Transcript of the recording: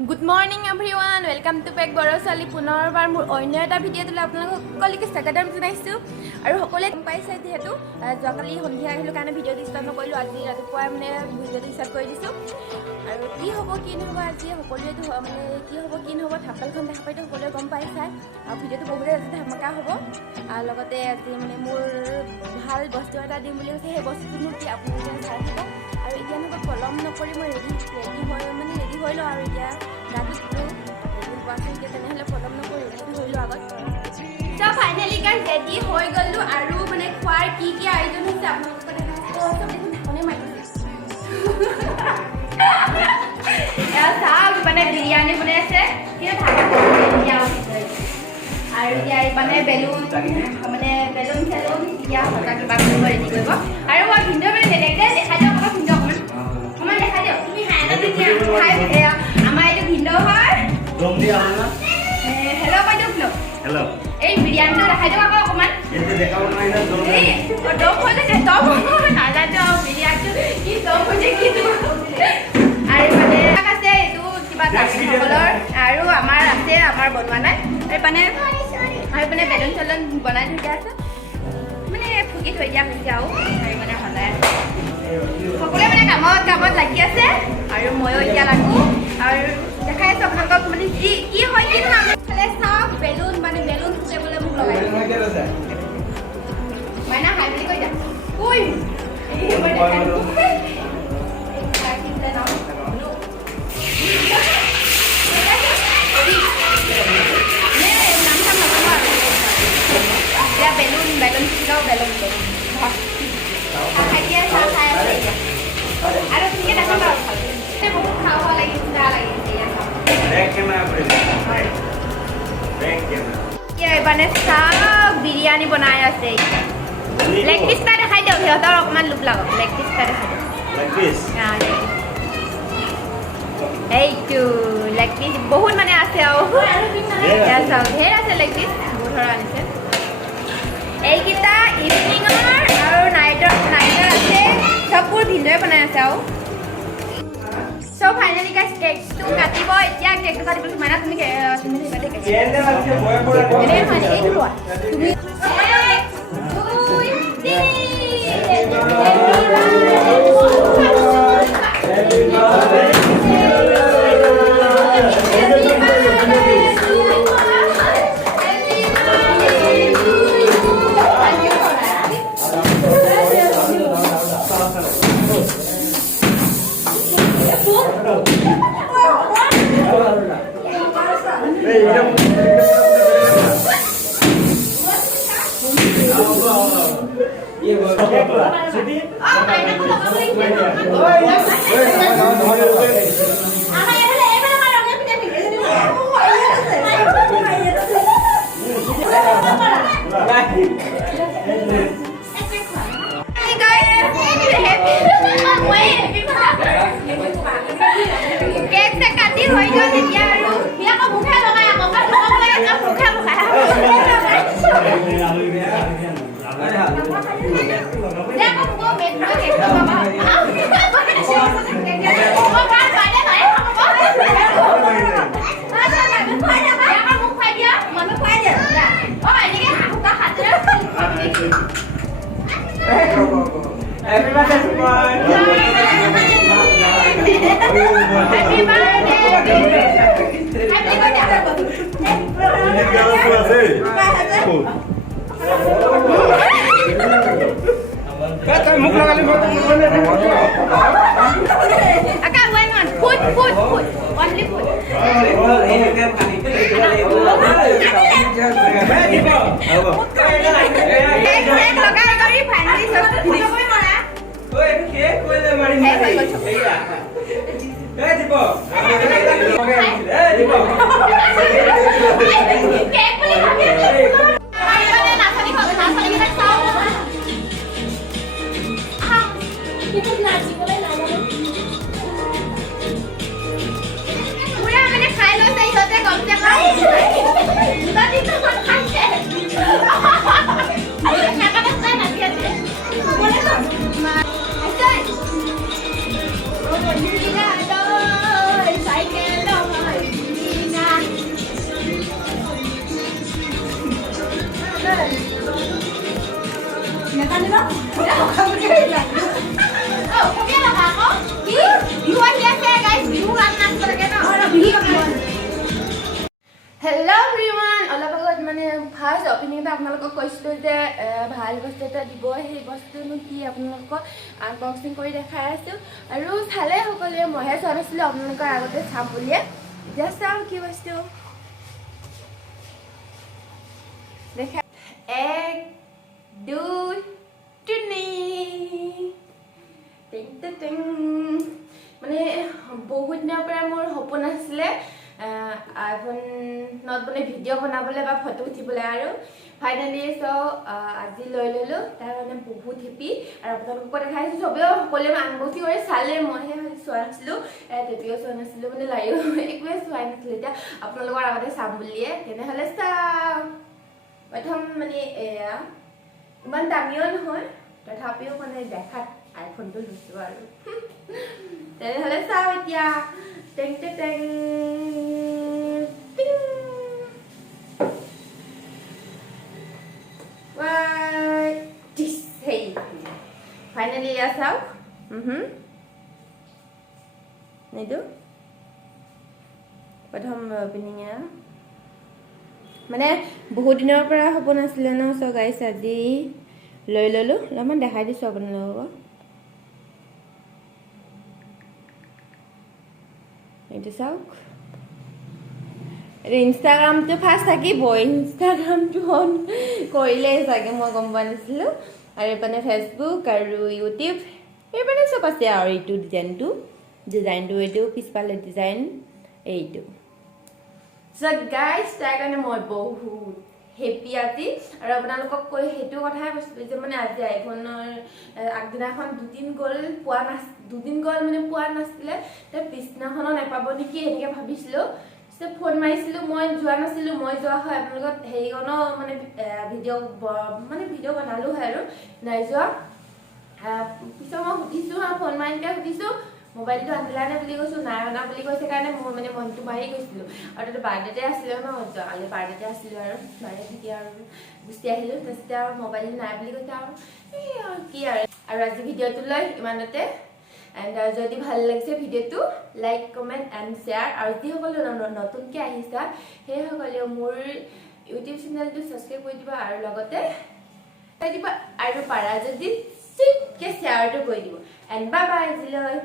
Good morning everyone, welcome to back Borosali পুনৰবাৰ মোৰ অন্য এটা ভিডিঅ' তুলি আপোনালোকক সকলোকে স্বাগতম জনাইছোঁ আৰু সকলোৱে গম পাইছে যিহেতু যোৱাকালি সন্ধিয়া আহিলোঁ কাৰণে ভিডিঅ'টো ষ্টাৰ্ট নকৰিলোঁ আজি ৰাতিপুৱাই মানে ভিডিঅ'টো ষ্টাৰ্ট কৰি দিছোঁ আৰু কি হ'ব কি নহ'ব আজি সকলোৱেতো মানে কি হ'ব কি নহ'ব থাপালখন দেখা পাইতো সকলোৱে গম পাইছে আৰু ভিডিঅ'টো বহুতে আজি ধামাকা হ'ব আৰু লগতে আজি মানে মোৰ ভাল বস্তু এটা দিম বুলি কৈছে সেই বস্তুটোনো কি আপোনালোকে চাই থাকিব আৰু এতিয়া এনেকৈ পলম নকৰি মই ৰেডি হৈ লওঁ আৰু এতিয়া গাটো ধুলোঁ হোৱাকৈ এতিয়া তেনেহ'লে পলম নকৰি ৰেডি হৈ লওঁ আগত চব ফাইনেলি গাইজ ৰেডি হৈ গ'লোঁ আৰু মানে খোৱাৰ কি কি আয়োজন হৈছে আপোনালোকে দেখাইছোঁ চব দেখোন ঢাকনি মাৰি চাওক মানে বিৰিয়ানী বনাই আছে কিন্তু ঢাকা আৰু এতিয়া মানে বেলুন চেলুন এতিয়া সঁচা কিবা কৰিব ৰেডি কৰিব আৰু মই ভিডিঅ' মানে দেখাই দিয়ক আকৌ ভিডিঅ' অকণমান দেখাই দিয়ক তুমি আমাৰ এইটো ভিডিঅ' হয় হেল্ল' কৈ দিয়ক হেল্ল' এই বিৰিয়ানীটো দেখাই দিয়ক আকৌ অকণমান দম হৈছে দম নাজানো বিৰিয়ানীটো কি দম হৈছে কি আৰু মানে আছে এইটো কিবা সকলৰ আৰু আমাৰ আছে আমাৰ বনোৱা নাই আৰু মানে বেলুন চেলুন বনাই থৈ দিয়া আছে মানে ফুকি থৈ দিয়া হৈছে আৰু মানে সদায় সকলোৱে মানে কামত লাগি আছে আৰু ময়ো এতিয়া লাগো আৰু দেখাই আছোঁ আপোনালোকক মানে কি হয় কি নহয় ফালে চাওক বেলুন ফুটাবলৈ মোক লগাই মাইনা হাই বুলি কৈ দিয়া কৈ বেলুন ফুটাও বেলুন খাই দিয়ে চাহ খাই আছে আৰু তুমি দেখা পাওঁ বহুত খাব লাগিছে মানে চাহ বিৰিয়ানী বনাই আছে লেগ পিচ এটা দেখাই দিয়ক সিহঁতৰ অকণমান লোভ লাগক লেগ পিচ এটা দেখাই দিয়ক এইটো লেগ পিচ বহুত মানে আছে আৰু চাওক ঢেৰ আছে লেগ পিচ বহুত ধৰণৰ আনিছে এইকেইটা ইভিনিঙৰ আৰু নাইটৰ আছে চববোৰ ভিন্নই বনাই আছে আৰু চব ফাইনেলি গাইজ কেকটো কাটিব এতিয়া কেকটো কাটিব মানে তুমি Happy birthday, ফাৰ্ষ্ট অপেনিংতে আপোনালোকক কৈছিলোঁ যে ভাল বস্তু এটা দিব, সেই বস্তুনো কি আপোনালোকক আনবক্সিং কৰি দেখাই আছোঁ। আৰু চালে সকলোৱে, মইহে চোৱা নাছিলোঁ, আপোনালোকৰ আগতে চাম বুলিয়ে। এতিয়া চাওঁ কি বস্তু দেখা। 1 2 3 মানে বহুত দিনৰ পৰা মোৰ সপোন আছিলে আইফোনত মানে ভিডিঅ' বনাবলৈ বা ফটো উঠিবলৈ, আৰু ফাইনেলি আজি লৈ ল'লোঁ। তাৰ কাৰণে বহুত হেপি। আৰু আপোনালোকক দেখাইছোঁ, চবেও সকলোৱে আনবক্সিং কৰি চালে, মইহে চোৱা নাছিলোঁ, তেতিয়াও চোৱা নাছিলোঁ, মানে লাইও একোৱে চোৱাই নাছিলোঁ। এতিয়া আপোনালোকৰ আগতে চাম বুলিয়ে, তেনেহ'লে চাওঁ। প্ৰথম মানে এয়া ইমান দামীও নহয়, তথাপিও মানে দেখাত আইফোনটো লৈছোঁ আৰু তেনেহ'লে চাওঁ এতিয়া। টেং টেং টেং টিং। সেই ফাইনেলি এয়া চাওক। এইটো প্ৰথম অপেনিং এয়া, মানে বহুত দিনৰ পৰা সপোন আছিলে ন। চ' গাইছ আজি লৈ ল'লোঁ। অলপমান দেখাই দিছোঁ আপোনালোকক। এইটো চাওক। ইনষ্টাগ্ৰামটো ফাৰ্ষ্ট থাকিব, ইনষ্টাগ্ৰামটো অন কৰিলেই চাগে, মই গম পোৱা নাছিলোঁ। আৰু এইপিনে ফেচবুক আৰু ইউটিউব, এইপিনে চব আছে। আৰু এইটো ডিজাইনটো এইটো পিছফালে ডিজাইন এইটো। চ' গাইজ তাৰ কাৰণে মই বহুত হেপি আজি। আৰু আপোনালোকক কৈ সেইটো কথাই কৈছিলোঁ যে মানে আজি আইফোনৰ আগদিনাখন দুদিন গ'ল মানে পোৱা নাছিলে, তাৰ পিছদিনাখনো নাপাব নেকি এনেকৈ ভাবিছিলোঁ। ফোন মাৰিছিলোঁ, মই যোৱা নাছিলোঁ। মই যোৱা হয় আপোনালোকক হেৰিখনো মানে ভিডিঅ' বনালোঁ হয়, আৰু নাই যোৱা। পিছত মই সুধিছোঁ, ফোন মাৰিকৈ সুধিছোঁ, মোবাইলটো আনিলানে বুলি কৈছোঁ। নাই অনা বুলি কৈছে কাৰণে মই মানে মনটো মাৰি গৈছিলোঁ। আৰু তাতে বাৰ্থডেতে আছিলে ন, কালি বাৰ্থডেতে আছিলোঁ, আৰু বাৰ্থডে থাকি আৰু গুচি আহিলোঁ। তাৰপিছতে আৰু মোবাইলটো নাই বুলি কৈছে, আৰু কি আৰু আজি ভিডিঅ'টো লৈ ইমানতে। এণ্ড যদি ভাল লাগিছে ভিডিঅ'টো, লাইক কমেণ্ট এণ্ড শ্বেয়াৰ। আৰু যিসকলে নতুনকৈ আহিছা সেইসকলেও মোৰ ইউটিউব চেনেলটো ছাবস্ক্ৰাইব কৰি দিবা, আৰু লগতে দিব, আৰু পাৰা যদি শ্বেয়াৰটো কৰি দিব। এণ্ড বাই বাই আজিলৈ।